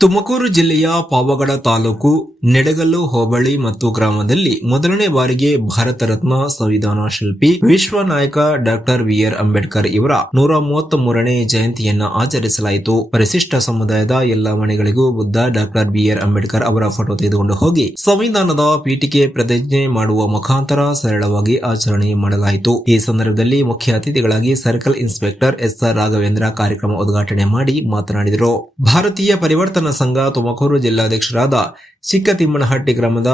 ತುಮಕೂರು ಜಿಲ್ಲೆಯ ಪಾವಗಡ ತಾಲೂಕು ನೆಡಗಲ್ಲು ಹೋಬಳಿ ಮತ್ತು ಗ್ರಾಮದಲ್ಲಿ ಮೊದಲನೇ ಬಾರಿಗೆ ಭಾರತ ರತ್ನ ಸಂವಿಧಾನ ಶಿಲ್ಪಿ, ವಿಶ್ವ ನಾಯಕ ಡಾಕ್ಟರ್ ಬಿಆರ್ ಅಂಬೇಡ್ಕರ್ ಇವರ ನೂರ ಮೂವತ್ತ್ ಮೂರನೇ ಜಯಂತಿಯನ್ನು ಆಚರಿಸಲಾಯಿತು. ಪರಿಶಿಷ್ಟ ಸಮುದಾಯದ ಎಲ್ಲ ಮನೆಗಳಿಗೂ Buddha doctor B R Ambedkar ಅವರ ಫೋಟೋ ತೆಗೆದುಕೊಂಡು ಹೋಗಿ ಸಂವಿಧಾನದ ಪೀಠಿಕೆ ಪ್ರತಿಜ್ಞೆ ಮಾಡುವ ಮುಖಾಂತರ ಸರಳವಾಗಿ ಆಚರಣೆ ಮಾಡಲಾಯಿತು. ಈ ಸಂದರ್ಭದಲ್ಲಿ ಮುಖ್ಯ ಅತಿಥಿಗಳಾಗಿ circle inspector S R Raghavendra ಕಾರ್ಯಕ್ರಮ ಉದ್ಘಾಟನೆ ಮಾಡಿ ಮಾತನಾಡಿದರು. ಭಾರತೀಯ ಪರಿವರ್ತನಾ ಸಂಘ ತುಮಕೂರು ಜಿಲ್ಲಾಧ್ಯಕ್ಷರಾದ ಚಿಕ್ಕತಿಮ್ಮನಹಟ್ಟಿ ಗ್ರಾಮದ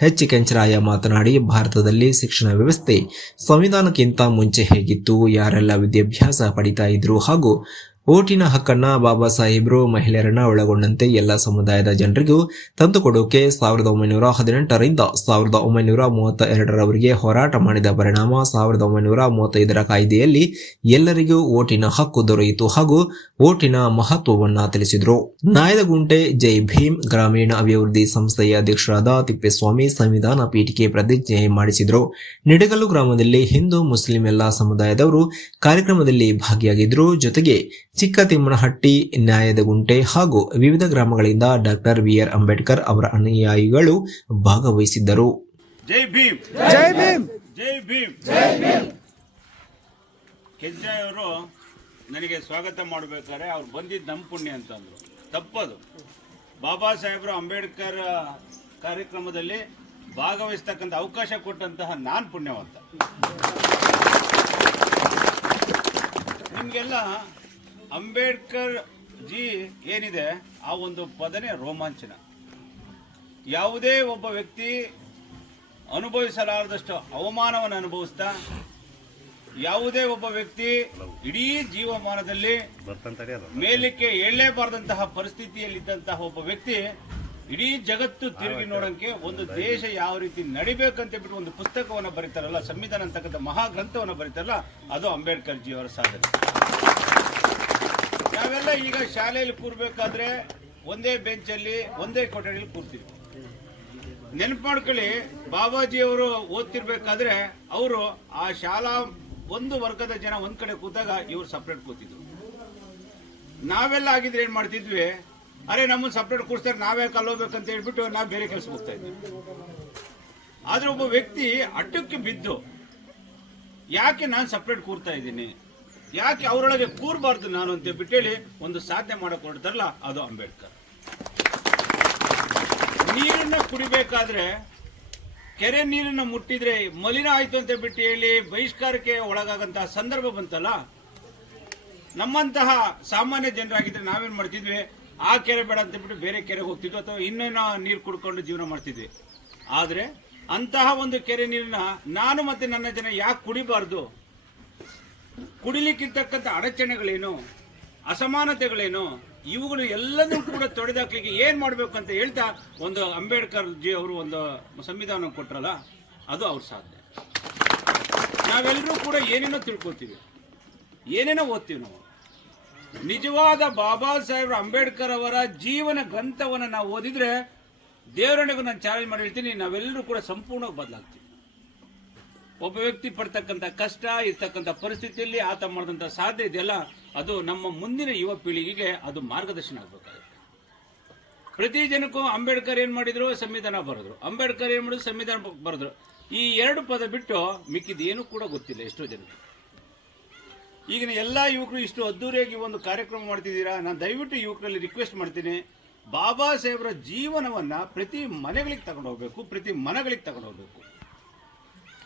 ಹೆಚ್ ಕೆಂಚರಾಯ ಮಾತನಾಡಿ, ಭಾರತದಲ್ಲಿ ಶಿಕ್ಷಣ ವ್ಯವಸ್ಥೆ ಸಂವಿಧಾನಕ್ಕಿಂತ ಮುಂಚೆ ಹೇಗಿತ್ತು, ಯಾರೆಲ್ಲ ವಿದ್ಯಾಭ್ಯಾಸ ಪಡಿತಾ ಇದ್ರು ಹಾಗೂ ಓಟಿನ ಹಕ್ಕನ್ನ ಬಾಬಾ ಸಾಹೇಬ್ರು ಮಹಿಳೆಯರನ್ನ ಒಳಗೊಂಡಂತೆ ಎಲ್ಲ ಸಮುದಾಯದ ಜನರಿಗೂ ತಂದುಕೊಡೋಕೆ ಸಾವಿರದ ಒಂಬೈನೂರ ಹದಿನೆಂಟರಿಂದ ಸಾವಿರದ ಒಂಬೈನೂರ ಮೂವತ್ತ ಎರಡರವರೆಗೆ ಹೋರಾಟ ಮಾಡಿದ ಪರಿಣಾಮ ಸಾವಿರದ ಒಂಬೈನೂರ ಮೂವತ್ತೈದರ ಕಾಯ್ದೆಯಲ್ಲಿ ಎಲ್ಲರಿಗೂ ಓಟಿನ ಹಕ್ಕು ದೊರೆಯಿತು ಹಾಗೂ ಓಟಿನ ಮಹತ್ವವನ್ನ ತಿಳಿಸಿದರು. ನಾಯದಗುಂಟೆ ಜೈ ಭೀಮ್, ಗ್ರಾಮೀಣ ಅಭಿವೃದ್ಧಿ ಸಂಸ್ಥೆಯ ಅಧ್ಯಕ್ಷರಾದ ತಿಪ್ಪೇಸ್ವಾಮಿ ಸಂವಿಧಾನ ಪೀಠಿಕೆ ಪ್ರತಿಜ್ಞೆ ಮಾಡಿಸಿದರು. ನಿಡಗಲ್ಲು ಗ್ರಾಮದಲ್ಲಿ ಹಿಂದೂ, ಮುಸ್ಲಿಂ ಎಲ್ಲ ಸಮುದಾಯದವರು ಕಾರ್ಯಕ್ರಮದಲ್ಲಿ ಭಾಗಿಯಾಗಿದ್ದರು ಜೊತೆಗೆ ಚಿಕ್ಕತಿಮ್ಮನಹಟ್ಟಿ ನ್ಯಾಯದಗುಂಟೆ ಹಾಗೂ ವಿವಿಧ ಗ್ರಾಮಗಳಿಂದ ಡಾಕ್ಟರ್ ಬಿಆರ್ ಅಂಬೇಡ್ಕರ್ ಅವರ ಅನುಯಾಯಿಗಳು ಭಾಗವಹಿಸಿದ್ದರು. ಜೈ ಭೀಮ್. ಜೈ ಭೀಮ್. ಜೈ ಭೀಮ್. ಜೈ ಭೀಮ್ ಅವರು ನನಗೆ ಸ್ವಾಗತ ಮಾಡಬೇಕಾದ್ರೆ ಅವ್ರು ಬಂದಿದ್ದು ನಮ್ಮ ಪುಣ್ಯ ಅಂತಂದರು. ತಪ್ಪದು. ಬಾಬಾ ಸಾಹೇಬರು ಅಂಬೇಡ್ಕರ್ ಕಾರ್ಯಕ್ರಮದಲ್ಲಿ ಭಾಗವಹಿಸ್ತಕ್ಕಂಥ ಅವಕಾಶ ಕೊಟ್ಟಂತಹ ನಾನು ಪುಣ್ಯವಂತ. ನಿಮಗೆಲ್ಲ ಅಂಬೇಡ್ಕರ್ ಜಿ ಏನಿದೆ ಆ ಒಂದು ಪದನೇ ರೋಮಾಂಚನ. ಯಾವುದೇ ಒಬ್ಬ ವ್ಯಕ್ತಿ ಅನುಭವಿಸಲಾರದಷ್ಟು ಅವಮಾನವನ್ನು ಅನುಭವಿಸ್ತಾ ಯಾವುದೇ ಒಬ್ಬ ವ್ಯಕ್ತಿ ಇಡೀ ಜೀವಮಾನದಲ್ಲಿ ಮೇಲಕ್ಕೆ ಏಳಲೇಬಾರದಂತಹ ಪರಿಸ್ಥಿತಿಯಲ್ಲಿದ್ದಂತಹ ಒಬ್ಬ ವ್ಯಕ್ತಿ ಇಡೀ ಜಗತ್ತು ತಿರುಗಿ ನೋಡೋಕೆ ಒಂದು ದೇಶ ಯಾವ ರೀತಿ ನಡಿಬೇಕಂತ ಬಿಟ್ಟು ಒಂದು ಪುಸ್ತಕವನ್ನು ಬರೀತಾರಲ್ಲ ಸಂವಿಧಾನ ಅಂತಕ್ಕಂಥ ಮಹಾ ಗ್ರಂಥವನ್ನು ಬರೀತಾರಲ್ಲ ಅದು ಅಂಬೇಡ್ಕರ್ ಜಿ ಅವರ ಸಾಧನೆ. ನಾವೆಲ್ಲ ಈಗ ಶಾಲೆಯಲ್ಲಿ ಕೂರ್ಬೇಕಾದ್ರೆ ಒಂದೇ ಬೆಂಚಲ್ಲಿ, ಒಂದೇ ಕೊಠಡಿಯಲ್ಲಿ ಕೂರ್ತೀವಿ. ನೆನಪು ಮಾಡ್ಕೊಳ್ಳಿ ಬಾಬಾಜಿ ಅವರು ಓದ್ತಿರ್ಬೇಕಾದ್ರೆ ಅವರು ಆ ಶಾಲಾ ಒಂದು ವರ್ಗದ ಜನ ಒಂದ್ ಕಡೆ ಕೂತಾಗ ಇವ್ರು ಸಪ್ರೇಟ್ ಕೂತಿದ್ರು. ನಾವೆಲ್ಲ ಆಗಿದ್ರೆ ಏನ್ ಮಾಡ್ತಿದ್ವಿ? ಅರೆ ನಮ್ಮನ್ನು ಸಪ್ರೇಟ್ ಕೂರಿಸ್ತಾರೆ, ನಾವೇ ಕಲ್ಲೋಗ್ಬೇಕಂತ ಹೇಳ್ಬಿಟ್ಟು ನಾವು ಬೇರೆ ಕೆಲಸ ಹೋಗ್ತಾ ಇದ್ವಿ. ಆದ್ರೆ ಒಬ್ಬ ವ್ಯಕ್ತಿ ಅಡ್ಡಕ್ಕೆ ಬಿದ್ದು, ಯಾಕೆ ನಾನು ಸಪ್ರೇಟ್ ಕೂರ್ತಾ ಇದ್ದೀನಿ? ಯಾಕೆ ಅವರೊಳಗೆ ಕೂರಬಾರ್ದು ನಾನು ಅಂತ ಬಿಟ್ಟೇಳಿ ಒಂದು ಸಾಧನೆ ಮಾಡಕ್ ಹೊರಡ್ತಾರಲ್ಲ ಅದು ಅಂಬೇಡ್ಕರ್. ನೀರನ್ನ ಕುಡಿಬೇಕಾದ್ರೆ ಕೆರೆ ನೀರನ್ನ ಮುಟ್ಟಿದ್ರೆ ಮಲಿನ ಆಯ್ತು ಅಂತ ಬಿಟ್ಟು ಹೇಳಿ ಬಹಿಷ್ಕಾರಕ್ಕೆ ಒಳಗಾಗಂತಹ ಸಂದರ್ಭ ಬಂತಲ್ಲ, ನಮ್ಮಂತಹ ಸಾಮಾನ್ಯ ಜನರಾಗಿದ್ರೆ ನಾವೇನ್ ಮಾಡ್ತಿದ್ವಿ, ಆ ಕೆರೆ ಬೇಡ ಅಂತ ಬಿಟ್ಟು ಬೇರೆ ಕೆರೆಗೆ ಹೋಗ್ತಿದ್ವಿ ಅಥವಾ ಇನ್ನೇನೋ ನೀರು ಕುಡ್ಕೊಂಡು ಜೀವನ ಮಾಡ್ತಿದ್ವಿ. ಆದ್ರೆ ಅಂತಹ ಒಂದು ಕೆರೆ ನೀರನ್ನ ನಾನು ಮತ್ತೆ ನನ್ನ ಜನ ಯಾಕೆ ಕುಡಿಬಾರ್ದು? ಕುಡಿಲಿಕ್ಕಿರ್ತಕ್ಕಂಥ ಅಡಚಣೆಗಳೇನು, ಅಸಮಾನತೆಗಳೇನು, ಇವುಗಳು ಎಲ್ಲದೂ ಕೂಡ ತೊಡೆದಾಕ್ಲಿಕ್ಕೆ ಏನು ಮಾಡಬೇಕು ಅಂತ ಹೇಳ್ತಾ ಒಂದು ಅಂಬೇಡ್ಕರ್ ಜಿ ಅವರು ಒಂದು ಸಂವಿಧಾನ ಕೊಟ್ರಲ್ಲ, ಅದು ಅವ್ರ ಸಾಧನೆ. ನಾವೆಲ್ಲರೂ ಕೂಡ ಏನೇನೋ ತಿಳ್ಕೊತೀವಿ. ಏನೇನೋ ಓದ್ತೀವಿ ನಾವು. ನಿಜವಾದ ಬಾಬಾ ಸಾಹೇಬ್ ಅಂಬೇಡ್ಕರ್ ಅವರ ಜೀವನ ಗ್ರಂಥವನ್ನು ನಾವು ಓದಿದ್ರೆ ದೇವರಣಿಗೂ ನಾನು ಚಾಲೆಂಜ್ ಮಾಡಿ ಹೇಳ್ತೀನಿ, ನಾವೆಲ್ಲರೂ ಕೂಡ ಸಂಪೂರ್ಣವಾಗಿ ಬದಲಾಗ್ತೀವಿ. ಒಬ್ಬ ವ್ಯಕ್ತಿ ಪಡ್ತಕ್ಕಂಥ ಕಷ್ಟ, ಇರ್ತಕ್ಕಂಥ ಪರಿಸ್ಥಿತಿಯಲ್ಲಿ ಆತ ಮಾಡಿದಂಥ ಸಾಧ್ಯ ಇದೆಯಲ್ಲ, ಅದು ನಮ್ಮ ಮುಂದಿನ ಯುವ ಪೀಳಿಗೆಗೆ ಅದು ಮಾರ್ಗದರ್ಶನ ಆಗಬೇಕಾಗುತ್ತೆ. ಪ್ರತಿ ಜನಕ್ಕೂ ಅಂಬೇಡ್ಕರ್ ಏನು ಮಾಡಿದ್ರು? ಸಂವಿಧಾನ ಬರೆದ್ರು. ಅಂಬೇಡ್ಕರ್ ಏನು ಮಾಡಿದ್ರು? ಸಂವಿಧಾನ ಬರೆದ್ರು. ಈ ಎರಡು ಪದ ಬಿಟ್ಟು ಮಿಕ್ಕಿದ ಏನು ಕೂಡ ಗೊತ್ತಿಲ್ಲ ಎಷ್ಟೋ ಜನಕ್ಕೆ. ಈಗಿನ ಎಲ್ಲ ಯುವಕರು ಇಷ್ಟು ಅದ್ದೂರಿಯಾಗಿ ಒಂದು ಕಾರ್ಯಕ್ರಮ ಮಾಡ್ತಿದ್ದೀರಾ? ನಾನು ದಯವಿಟ್ಟು ಯುವಕರಲ್ಲಿ ರಿಕ್ವೆಸ್ಟ್ ಮಾಡ್ತೀನಿ. ಬಾಬಾ ಸಾಹೇಬರ ಜೀವನವನ್ನ ಪ್ರತಿ ಮನೆಗಳಿಗೆ ತಗೊಂಡು ಹೋಗ್ಬೇಕು, ಪ್ರತಿ ಮನೆಗಳಿಗೆ ತಗೊಂಡು ಹೋಗ್ಬೇಕು.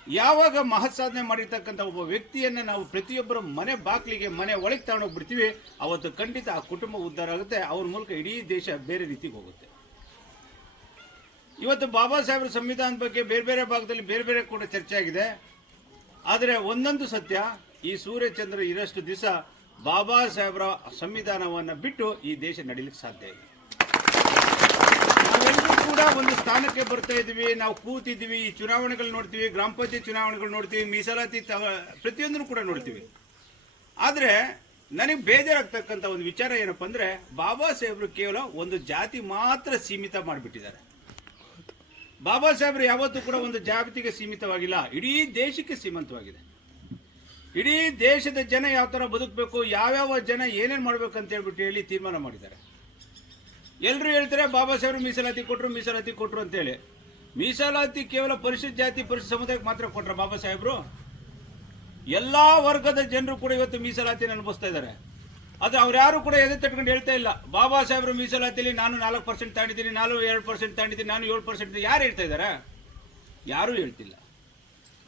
ಯಾವಾಗ ಮಹತ್ಸಾಧನೆ ಮಾಡಿರ್ತಕ್ಕಂಥ ಒಬ್ಬ ವ್ಯಕ್ತಿಯನ್ನ ನಾವು ಪ್ರತಿಯೊಬ್ಬರ ಮನೆ ಬಾಗಿಲಿಗೆ, ಮನೆ ಒಳಗೆ ತಗೊಂಡೋಗ್ಬಿಡ್ತೀವಿ, ಅವತ್ತು ಖಂಡಿತ ಆ ಕುಟುಂಬ ಉದ್ಧಾರ ಆಗುತ್ತೆ, ಅವ್ರ ಮೂಲಕ ಇಡೀ ದೇಶ ಬೇರೆ ರೀತಿಗೆ ಹೋಗುತ್ತೆ. ಇವತ್ತು ಬಾಬಾ ಸಾಹೇಬರ ಸಂವಿಧಾನದ ಬಗ್ಗೆ ಬೇರೆ ಬೇರೆ ಭಾಗದಲ್ಲಿ ಬೇರೆ ಬೇರೆ ಕೂಡ ಚರ್ಚೆ ಆಗಿದೆ. ಆದರೆ ಒಂದೊಂದು ಸತ್ಯ, ಈ ಸೂರ್ಯಚಂದ್ರ ಇರಷ್ಟು ದಿವಸ ಬಾಬಾ ಸಾಹೇಬ್ರ ಸಂವಿಧಾನವನ್ನ ಬಿಟ್ಟು ಈ ದೇಶ ನಡೀಲಿಕ್ಕೆ ಸಾಧ್ಯ ಕೂಡ ಒಂದು ಸ್ಥಾನಕ್ಕೆ ಬರ್ತಾ ಇದೀವಿ ನಾವು ಕೂತಿದ್ದೀವಿ. ಈ ಚುನಾವಣೆಗಳು ನೋಡ್ತೀವಿ. ಗ್ರಾಮ ಪಂಚಾಯತ್ ಚುನಾವಣೆಗಳು ನೋಡ್ತೀವಿ. ಮೀಸಲಾತಿ ಪ್ರತಿಯೊಂದನ್ನು ಕೂಡ ನೋಡ್ತೀವಿ. ಆದರೆ ನನಗೆ ಬೇಜಾರಾಗ್ತಕ್ಕಂಥ ಒಂದು ವಿಚಾರ ಏನಪ್ಪ ಅಂದರೆ, ಬಾಬಾ ಸಾಹೇಬರು ಕೇವಲ ಒಂದು ಜಾತಿ ಮಾತ್ರ ಸೀಮಿತ ಮಾಡಿಬಿಟ್ಟಿದ್ದಾರೆ. ಬಾಬಾ ಸಾಹೇಬರು ಯಾವತ್ತೂ ಕೂಡ ಒಂದು ಜಾತಿಗೆ ಸೀಮಿತವಾಗಿಲ್ಲ. ಇಡೀ ದೇಶಕ್ಕೆ ಸೀಮಂತವಾಗಿದೆ. ಇಡೀ ದೇಶದ ಜನ ಯಾವ ಥರ ಬದುಕಬೇಕು, ಯಾವ್ಯಾವ ಜನ ಏನೇನ್ ಮಾಡ್ಬೇಕು ಅಂತ ಹೇಳ್ಬಿಟ್ಟು ಹೇಳಿ ತೀರ್ಮಾನ ಮಾಡಿದ್ದಾರೆ. ಎಲ್ಲರೂ ಹೇಳ್ತಾರೆ, ಬಾಬಾ ಸಾಹೇಬ್ರು ಮೀಸಲಾತಿ ಕೊಟ್ಟರು ಮೀಸಲಾತಿ ಕೊಟ್ಟರು ಅಂತೇಳಿ. ಮೀಸಲಾತಿ ಕೇವಲ ಪರಿಶಿಷ್ಟ ಜಾತಿ ಪರಿಶಿಷ್ಟ ಸಮುದಾಯಕ್ಕೆ ಮಾತ್ರ ಕೊಟ್ಟರು ಬಾಬಾ ಸಾಹೇಬರು? ಎಲ್ಲ ವರ್ಗದ ಜನರು ಕೂಡ ಇವತ್ತು ಮೀಸಲಾತಿನ ಅನುಭವಿಸ್ತಾ ಇದ್ದಾರೆ. ಆದ್ರೆ ಅವ್ರು ಯಾರು ಕೂಡ ಎದೆ ತಟ್ಕೊಂಡು ಹೇಳ್ತಾ ಇಲ್ಲ. ಬಾಬಾ ಸಾಹೇಬ್ರ ಮೀಸಲಾತಿಯಲ್ಲಿ ನಾನು ನಾಲ್ಕು ಪರ್ಸೆಂಟ್ ತಾಂಡಿದ್ದೀನಿ ನಾನು ಎರಡು ಪರ್ಸೆಂಟ್ ತಾಂಡಿದ್ದೀನಿ ನಾನು ಏಳು ಪರ್ಸೆಂಟ್ ಯಾರು ಹೇಳ್ತಾ ಇದ್ದಾರೆ? ಯಾರೂ ಹೇಳ್ತಿಲ್ಲ.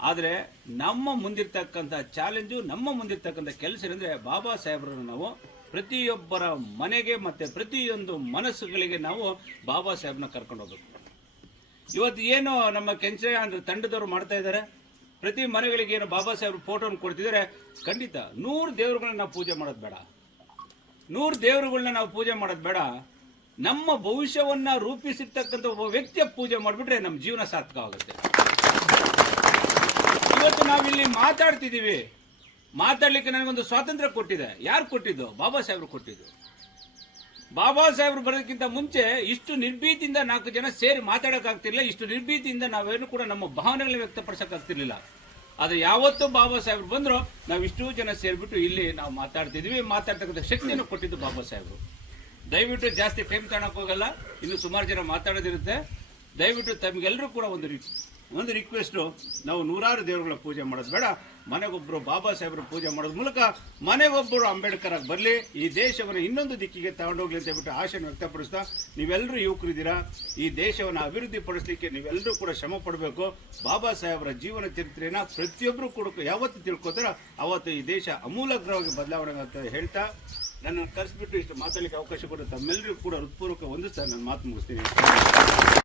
ಆದರೆ ನಮ್ಮ ಮುಂದಿರ್ತಕ್ಕಂಥ ಚಾಲೆಂಜು ನಮ್ಮ ಮುಂದಿರ್ತಕ್ಕಂಥ ಕೆಲಸ ಏನಂದ್ರೆ, ಬಾಬಾ ಸಾಹೇಬ್ರನ್ನು ನಾವು ಪ್ರತಿಯೊಬ್ಬರ ಮನೆಗೆ ಮತ್ತೆ ಪ್ರತಿಯೊಂದು ಮನಸ್ಸುಗಳಿಗೆ ನಾವು ಬಾಬಾ ಸಾಹೇಬ್ನ ಕರ್ಕೊಂಡು ಹೋಗ್ಬೇಕು. ಇವತ್ತು ಏನು ನಮ್ಮ ಕೆಂಚೆ ಅಂದ್ರೆ ತಂಡದವರು ಮಾಡ್ತಾ ಇದ್ದಾರೆ. ಪ್ರತಿ ಮನೆಗಳಿಗೆ ಏನು ಬಾಬಾ ಸಾಹೇಬ್ರ ಫೋಟೋನ ಕೊಡ್ತಿದ್ದಾರೆ. ಖಂಡಿತ ನೂರು ದೇವರುಗಳನ್ನ ನಾವು ಪೂಜೆ ಮಾಡೋದು ಬೇಡ. ನೂರು ದೇವರುಗಳನ್ನ ನಾವು ಪೂಜೆ ಮಾಡೋದು ಬೇಡ. ನಮ್ಮ ಭವಿಷ್ಯವನ್ನ ರೂಪಿಸಿರ್ತಕ್ಕಂಥ ಒಬ್ಬ ವ್ಯಕ್ತಿಯ ಪೂಜೆ ಮಾಡಿಬಿಟ್ರೆ ನಮ್ಮ ಜೀವನ ಸಾರ್ಥಕವಾಗುತ್ತೆ. ಇವತ್ತು ನಾವಿಲ್ಲಿ ಮಾತಾಡ್ತಿದ್ದೀವಿ. ಮಾತಾಡ್ಲಿಕ್ಕೆ ನನಗೊಂದು ಸ್ವಾತಂತ್ರ್ಯ ಕೊಟ್ಟಿದೆ. ಯಾರು ಕೊಟ್ಟಿದ್ದು? ಬಾಬಾ ಸಾಹೇಬ್ರು ಕೊಟ್ಟಿದ್ದು. ಬಾಬಾ ಸಾಹೇಬ್ರು ಬರೋದಕ್ಕಿಂತ ಮುಂಚೆ ಇಷ್ಟು ನಿರ್ಭೀತಿಯಿಂದ ನಾಲ್ಕು ಜನ ಸೇರಿ ಮಾತಾಡೋಕ್ಕಾಗ್ತಿರ್ಲಿಲ್ಲ. ಇಷ್ಟು ನಿರ್ಭೀತಿಯಿಂದ ನಾವೇನು ಕೂಡ ನಮ್ಮ ಭಾವನೆಗಳನ್ನ ವ್ಯಕ್ತಪಡಿಸೋಕ್ಕಾಗ್ತಿರ್ಲಿಲ್ಲ. ಆದರೆ ಯಾವತ್ತೂ ಬಾಬಾ ಸಾಹೇಬ್ರು ಬಂದರೂ ನಾವು ಇಷ್ಟು ಜನ ಸೇರಿಬಿಟ್ಟು ಇಲ್ಲಿ ನಾವು ಮಾತಾಡ್ತಿದ್ವಿ. ಮಾತಾಡ್ತಕ್ಕಂಥ ಶಕ್ತಿಯನ್ನು ಕೊಟ್ಟಿದ್ದು ಬಾಬಾ ಸಾಹೇಬ್ರು. ದಯವಿಟ್ಟು ಜಾಸ್ತಿ ಟೈಮ್ ತಗೊಳಕ್ ಹೋಗಲ್ಲ ಇನ್ನು ಸುಮಾರು ಜನ ಮಾತಾಡೋದಿರುತ್ತೆ. ದಯವಿಟ್ಟು ತಮಗೆಲ್ಲರೂ ಕೂಡ ಒಂದು ರಿ- ಒಂದು ರಿಕ್ವೆಸ್ಟು ನಾವು ನೂರಾರು ದೇವರುಗಳ ಪೂಜೆ ಮಾಡೋದು ಬೇಡ. ಮನೆಗೊಬ್ಬರು ಬಾಬಾ ಸಾಹೇಬ್ರ ಪೂಜೆ ಮಾಡೋದ್ ಮೂಲಕ ಮನೆಗೊಬ್ಬರು ಅಂಬೇಡ್ಕರ್ ಆಗಿ ಬರಲಿ, ಈ ದೇಶವನ್ನು ಇನ್ನೊಂದು ದಿಕ್ಕಿಗೆ ತಗೊಂಡೋಗ್ಲಿ ಅಂತ ಹೇಳ್ಬಿಟ್ಟು ಆಶೆಯನ್ನು ವ್ಯಕ್ತಪಡಿಸ್ತಾ ನೀವೆಲ್ಲರೂ ಯುವಕರಿದ್ದೀರಾ? ಈ ದೇಶವನ್ನು ಅಭಿವೃದ್ಧಿ ಪಡಿಸಲಿಕ್ಕೆ ನೀವೆಲ್ಲರೂ ಕೂಡ ಶ್ರಮ ಪಡಬೇಕು. ಬಾಬಾ ಸಾಹೇಬರ ಜೀವನ ಚರಿತ್ರೆಯನ್ನು ಪ್ರತಿಯೊಬ್ಬರು ಕೂಡ ಯಾವತ್ತು ತಿಳ್ಕೊತಾರ ಅವತ್ತು ಈ ದೇಶ ಅಮೂಲಗ್ರವಾಗಿ ಬದಲಾವಣೆ ಅಂತ ಹೇಳ್ತಾ ನನ್ನ ಕರೆಸ್ಬಿಟ್ಟು ಇಷ್ಟು ಮಾತಾಡಲಿಕ್ಕೆ ಅವಕಾಶ ಕೊಟ್ಟು ತಮ್ಮೆಲ್ಲರಿಗೂ ಕೂಡ ಹೃತ್ಪೂರ್ವಕ ಹೊಂದಿಸ್ತಾ ನಾನು ಮಾತು ಮುಗಿಸ್ತೀನಿ.